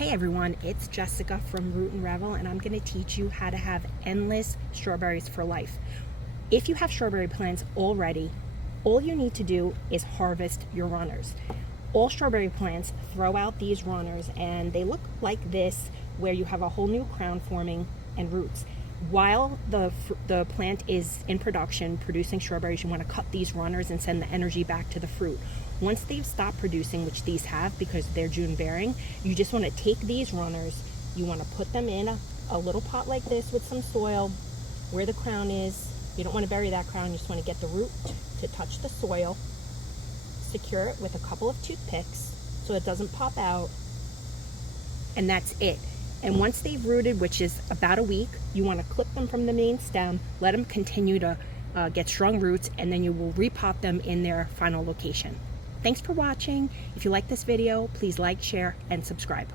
Hey everyone, it's Jessica from Root and Revel, and I'm going to teach you how to have endless strawberries for life. If you have strawberry plants already, all you need to do is harvest your runners. All strawberry plants throw out these runners and they look like this, where you have a whole new crown forming and roots. While the plant is in production, producing strawberries, you want to cut these runners and send the energy back to the fruit. Once they've stopped producing, which these have because they're June bearing, you just want to take these runners, you want to put them in a little pot like this with some soil where the crown is. You don't want to bury that crown, you just want to get the root to touch the soil, secure it with a couple of toothpicks so it doesn't pop out, and that's it. And once they've rooted, which is about a week, you want to clip them from the main stem, let them continue to get strong roots, and then you will repot them in their final location. Thanks for watching. If you like this video, please like, share, and subscribe.